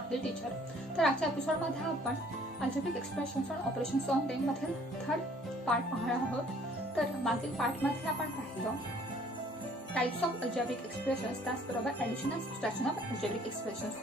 आपली टीचर. तर आजच्या एपिसोडमध्ये आपण अल्जेब्रिक एक्सप्रेशन्स आणि ऑपरेशन्स ऑन देम मधील थर्ड पार्ट पाहणार आहोत. तर मागील पार्टमध्ये आपण पाहिलं टाइप्स ऑफ अल्जेब्रिक एक्सप्रेशन्स, त्याचबरोबर ॲडिशन आणि सबट्रॅक्शन ऑफ अल्जेब्रिक एक्सप्रेशन्स.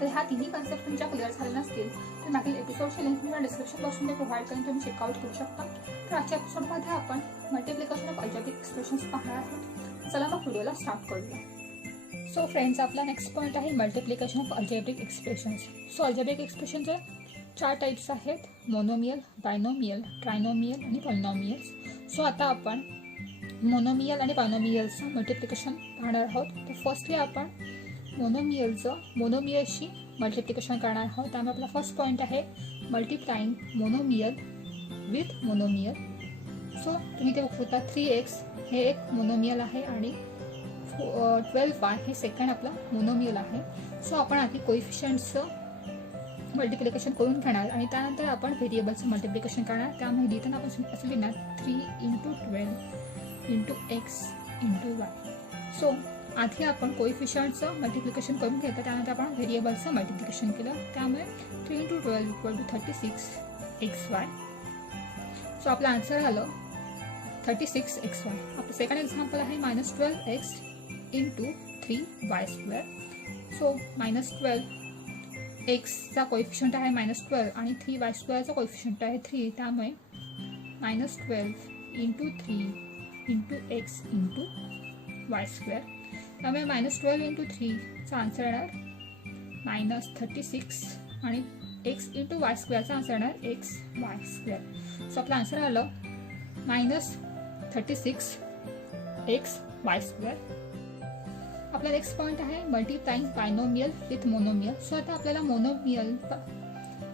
तर ह्या तिन्ही कन्सेप्ट तुमच्या क्लिअर झाल्या नसतील तर मागील एपिसोडची लिंक तुम्हाला डिस्क्रिप्शन बॉक्समध्ये प्रोव्हाइड करून तुम्ही चेकआउट करू शकता. तर आजच्या एपिसोडमध्ये आपण मल्टिप्लिकेशन ऑफ अल्जेब्रिक एक्सप्रेशन्स पाहणार आहोत. चला मग व्हिडिओला स्टार्ट करूया. सो फ्रेंड्स, आपला नेक्स्ट पॉईंट आहे multiplication of algebraic expressions. So algebraic एक्सप्रेशनचे 4 टाइप्स आहेत: मोनोमियल, बायनोमियल, ट्रायनोमियल आणि पॉलिनोमियल्स. सो आता आपण मोनोमियल आणि बायनोमियलचं मल्टिप्लिकेशन पाहणार आहोत. तर फर्स्टली आपण मोनोमियलशी मल्टिप्लिकेशन करणार आहोत. त्यामुळे आपला फर्स्ट पॉईंट आहे multiplying monomial with monomial. So तुम्ही ते बघू शकता 3x हे एक मोनोमियल आहे आणि 12y हे सेकंड आपला मोनोमियल आहे. सो आपण आधी कोइफिशियंट्सचं मल्टिप्लिकेशन करून घेणार आणि त्यानंतर आपण व्हेरिएबलचं मल्टिप्लिकेशन करणार. त्यामुळे लिहिताना आपण असं लिहिणार 3 × 12 × x × y. सो आधी आपण कोइफिशियंटचं मल्टिप्लिकेशन करून घेतलं, त्यानंतर आपण व्हेरिएबलचं मल्टिप्लिकेशन केलं. त्यामुळे 3 × 12 = 36xy. सो आपलं आन्सर आलं 36xy. आपलं सेकंड एक्झाम्पल आहे -12x × 3y². सो -12xचा कोइफिशियंट आहे -12 आणि 3y² चा कोइफिशियंट आहे 3. त्यामुळे -12 × 3 × x × y². त्यामुळे -12 × 3 चा आन्सर येणार -36 आणि x × y² चा आन्सर येणार xy². सो आपलं आन्सर आलं -36xy². आपला नेक्स्ट पॉईंट आहे multiplying binomial with monomial. So आता आपल्याला मोनोमियल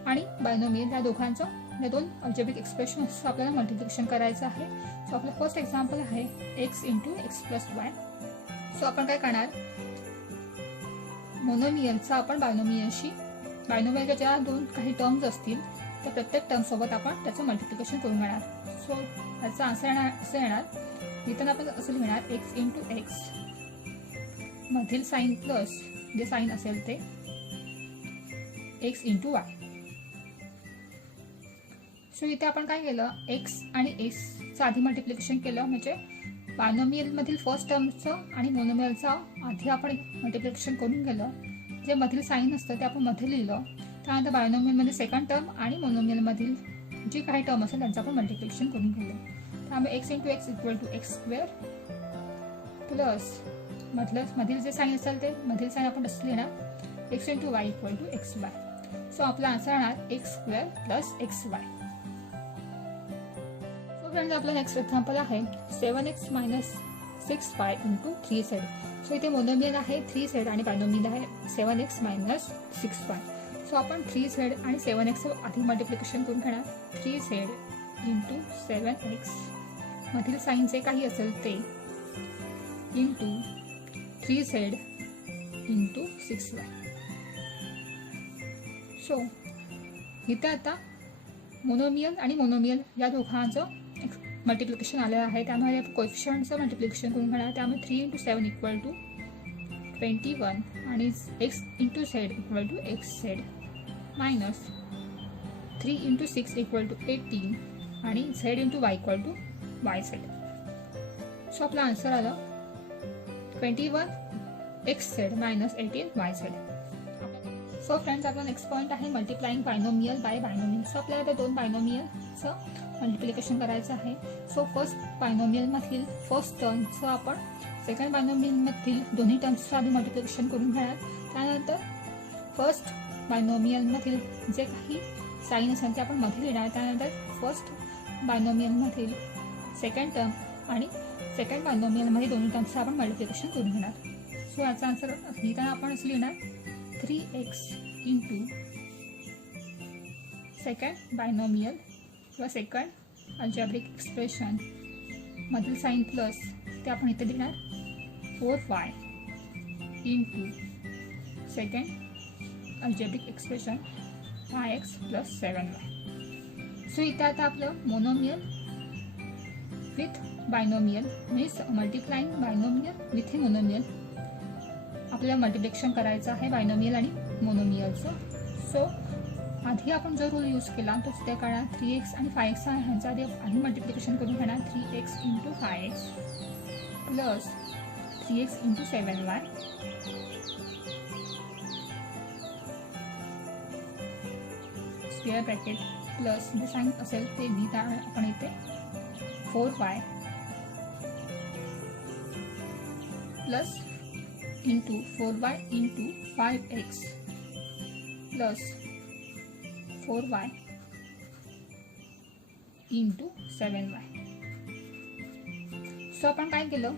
आणि बायनोमियल या दोघांचं या दोन अल्जेब्रिक एक्सप्रेशन्सचं आपल्याला मल्टिप्लिकेशन करायचं आहे. सो आपलं फर्स्ट एक्झाम्पल आहे x × x + y. सो आपण काय करणार, मोनोमियलचा आपण बायनोमियलच्या ज्या दोन काही टर्म्स असतील तर प्रत्येक टर्मसोबत आपण त्याचं मल्टिप्लिकेशन करून घेणार. सो याचा आन्सर असं येणार, इथं आपण असं लिहिणार x × x मधील साईन प्लस जे साईन असेल ते x × y. सो इथे आपण काय केलं, x आणि xचं आधी मल्टिप्लिकेशन केलं, म्हणजे बायनोमियलमधील फर्स्ट टर्मचं आणि मोनोमियलचं आधी आपण मल्टिप्लिकेशन करून गेलं. जे मधील साईन असतं ते आपण मध्ये लिहिलं. त्यानंतर बायनोमियलमध्ये सेकंड टर्म आणि मोनोमियलमधील जी काही टर्म असेल त्यांचं आपण मल्टिप्लिकेशन करून गेलं. त्यामुळे x × x = x² प्लस मधील जे साईन असेल ते मधील साईन आपण असं लिहिणार x × y = xy. सो आपला आन्सर येणार x² + xy. सो फ्रेंड्स, आपला नेक्स्ट एक्झाम्पल आहे 7x - 6y × 3z. सो इथे मोनोमियल आहे 3z आणि बायनोमियल आहे 7x - 6y. सो आपण 3z आणि 7x आधी मल्टिप्लिकेशन करून घेणार. 3z × 7x मधील साईन जे काही असेल ते × 3z × 6y. सो इथे आता मोनोमियल आणि मोनोमियल या दोघांचं मल्टिप्लिकेशन आलेलं आहे. त्यामुळे कोइफिशियंटचं मल्टिप्लिकेशन करून घेणार. त्यामुळे 3 × 7 = 21 आणि x × z = xz मायनस 3 × 6 = 18 आणि z × y = yz. सो आपला आन्सर आलं 21xz - 18yz. सो फ्रेंड्स, आपला नेक्स्ट पॉईंट आहे multiplying binomial by binomial. So आपल्याला त्या दोन बायनोमियलचं मल्टिप्लिकेशन करायचं आहे. सो फर्स्ट बायनोमियलमधील फर्स्ट टर्मचं आपण सेकंड बायनोमियलमधील दोन्ही टर्म्सचं आधी मल्टिप्लिकेशन करून घेणार. त्यानंतर फर्स्ट बायनोमियलमधील जे काही साईन असेल ते आपण मध्ये लिहिणार. त्यानंतर फर्स्ट बायनोमियलमधील सेकंड टर्म आणि सेकंड बायनोमियलमध्ये दोन्ही टर्म्सचं आपण मल्टिप्लिकेशन करून घेणार. सो याचा आन्सर लिहिताना आपण असं लिहिणार 3x × सेकंड बायनोमियल किंवा सेकंड अल्जेब्रिक एक्सप्रेशन मधील साईन प्लस ते आपण इथे लिहिणार 4y × second algebraic expression yx + 7y. So इथे आता आपलं monomial with binomial means multiplying binomial with monomial आपल्याला मल्टिप्लिकेशन करायचं आहे बायनोमियल आणि मोनोमियलचं. सो आधी आपण जो रूल यूज केला तो त्या काळात 3x आणि 5x ह्यांचा आधी मल्टिप्लिकेशन करून घेणार 3x × 5x plus 3x × 7y square bracket plus जे साइन असेल ते लिहिता आपण इथे 4y plus into 4y into 5x plus 4y into 7y. So आपण काय केलं,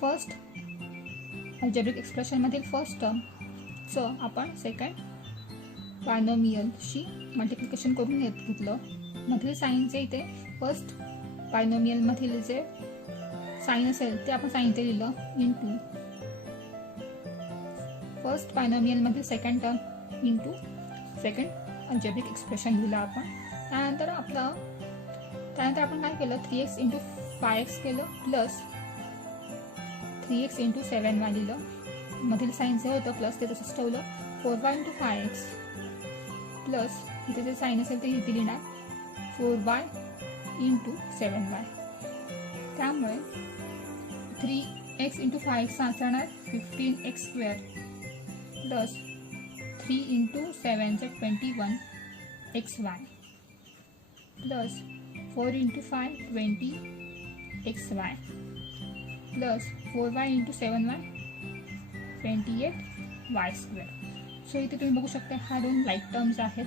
फर्स्ट अल्जेब्रिक एक्सप्रेशनमधील फर्स्ट टर्मचं आपण सेकंड बायनोमियलशी मल्टिप्लिकेशन करून घेतलं. मधील साईनचे इथे फर्स्ट बायनोमियलमधील जे साइन असेल ते आपण साइन इथे लिहिलं इंटू फर्स्ट बायनोमियलमधील second term into second algebraic expression लिहिलं आपण. त्यानंतर आपण काय केलं, 3x × 5x केलं प्लस 3x × 7y लिहिलं. मधील साइन जे होतं प्लस ते तसंच ठेवलं. 4y × 5x प्लस इथे जे साइन असेल ते इथे लिहिणार 4y × 7y. त्यामुळे 3x × 5x असणार 15x² plus 3 × 7 21xy plus 4 × 5 20xy plus 4y × 7y 28y². So इथे तुम्ही बघू शकता हा दोन लाईक टर्म्स आहेत.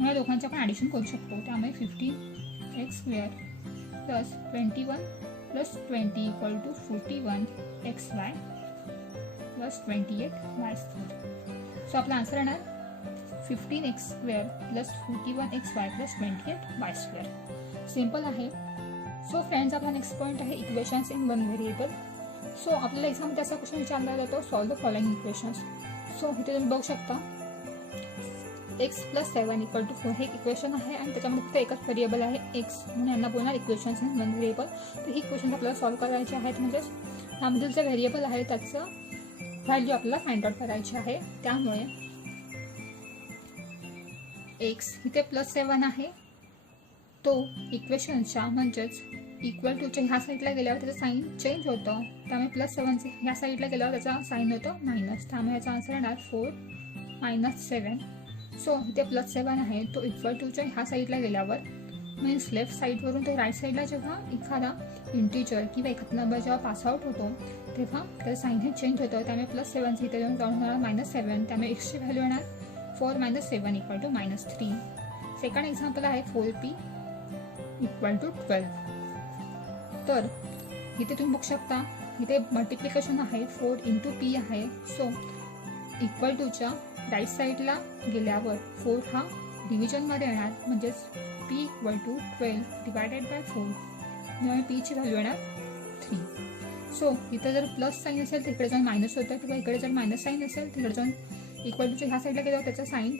या दोघांचं आपण ॲडिशन करू शकतो. त्यामुळे 15x² plus 21 plus 20 = 41xy plus 28y². So आपला आन्सर येणार 15x² plus 41xy plus 28y². Simple आहे. सो फ्रेंड्स, आपला नेक्स्ट पॉईंट आहे equations in one variable. So आपल्याला एक्झाममध्ये असा क्वेश्चन विचारला जातो, solve the following equations. So इथे तुम्ही बघू शकता x + 7 = 4 हे इक्वेशन आहे आणि त्याच्यामध्ये फक्त एकच व्हेरिएबल आहे x, म्हणून यांना बोलणार इक्वेशन्स इन वन व्हेरिएबल. तर ही इक्वेशन आपल्याला सॉल्व करायची आहेत, म्हणजेच यामधील जे व्हेरिएबल आहे त्याचं व्हॅल्यू आपल्याला फाइंड आउट करायची आहे. त्यामुळे x इथे +7 आहे, तो इक्वेशनच्या म्हणजेच इक्वल टूच्या ह्या साईडला गेल्यावर त्याचं साईन चेंज होतं. त्यामुळे +7 ह्या साईडला गेल्यावर त्याचा साईन होतं मायनस. त्यामुळे याचा आन्सर येणार 4 - 7. सो इथे +7 आहे, तो इक्वल टूच्या ह्या साईडला गेल्यावर मीन्स लेफ्ट साईडवरून तो राईट साईडला जेव्हा एखादा इंटीजर किंवा एखादा नंबर जेव्हा पासआउट होतो तेव्हा त्याचं साईन हे चेंज होतं. त्यामुळे +7 इथे जाऊन होणार -7. त्यामुळे एक्सची व्हॅल्यू येणार 4 - 7 = -3. सेकंड एक्झाम्पल आहे 4p = 12. तर इथे तुम्ही बघू शकता इथे मल्टिप्लिकेशन आहे 4 × p आहे. सो इक्वल टूच्या राईट साईडला गेल्यावर 4 हा डिव्हिजनमध्ये येणार, म्हणजेच p = 12 / 4. त्यामुळे p ची व्हॅल्यू येणार 3. सो इथे जर प्लस साईन असेल तर इकडे जाऊन मायनस होतं, किंवा इकडे जर मायनस साईन असेल तर इकडे जाऊन इक्वल टूच्या ह्या साईडला गेल्यावर त्याचं साईन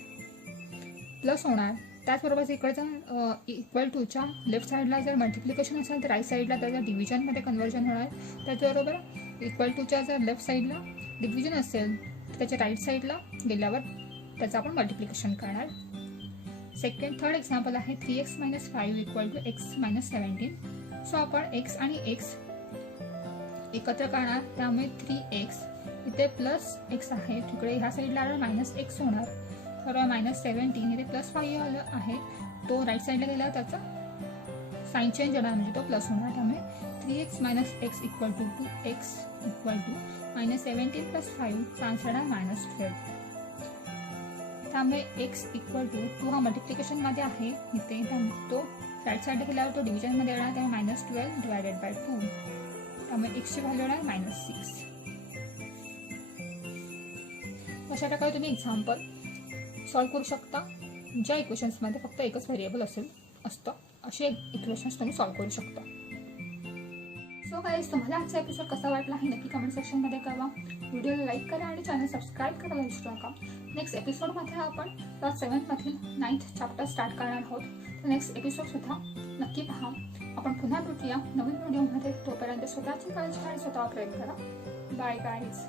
प्लस होणार. त्याचबरोबर इकडे जाऊन इक्वल टूच्या लेफ्ट साईडला जर मल्टिप्लिकेशन असेल तर राईट साईडला त्याचं डिव्हिजनमध्ये कन्वर्जन होणार. त्याचबरोबर इक्वल टूच्या जर लेफ्ट साईडला डिव्हिजन असेल तर त्याच्या राईट साईडला गेल्यावर त्याचं आपण मल्टिप्लिकेशन करणार. थर्ड एक्झाम्पल आहे 3x - 5 = x - 17. सो आपण x आणि x एकत्र करणार. त्यामुळे 3x इथे +x आहे, तिकडे ह्या साईडला -x होणार. तर -17 इथे +5 आहे, तो राईट साईडला गेल्यावर त्याचा साईन चेंज होणार, म्हणजे तो प्लस होणार. त्यामुळे 3x - x = 2x = -17 + 5 चा आन्सर येणार -12. त्यामुळे x = 2 हा मल्टिप्लिकेशनमध्ये आहे इथे, त्यामुळे तो राईट साईडला गेल्यावर तो डिव्हिजनमध्ये येणार. त्यामुळे -12 / 2. त्यामुळे एक्सची व्हॅल्यू येणार -6. अशा प्रकारे तुम्ही एक्झाम्पल सॉल्व करू शकता. ज्या इक्वेशन्समध्ये फक्त एकच व्हेरिएबल असतं असे इक्वेशन्स तुम्ही सॉल्व करू शकता. सो गाईज, तुम्हाला आजचा एपिसोड कसा वाटला हे नक्की कमेंट सेक्शनमध्ये कळवा. व्हिडिओला लाईक करा आणि चॅनल सबस्क्राईब करायला विसरू नका. नेक्स्ट एपिसोडमध्ये आपण क्लास 7 मधील 9th चॅप्टर स्टार्ट करणार आहोत. तर नेक्स्ट एपिसोडसुद्धा नक्की पहा. आपण पुन्हा भेटूया नवीन व्हिडिओमध्ये. तोपर्यंत स्वतःची काळजी आणि स्वतः प्रयत्न करा. Bye guys.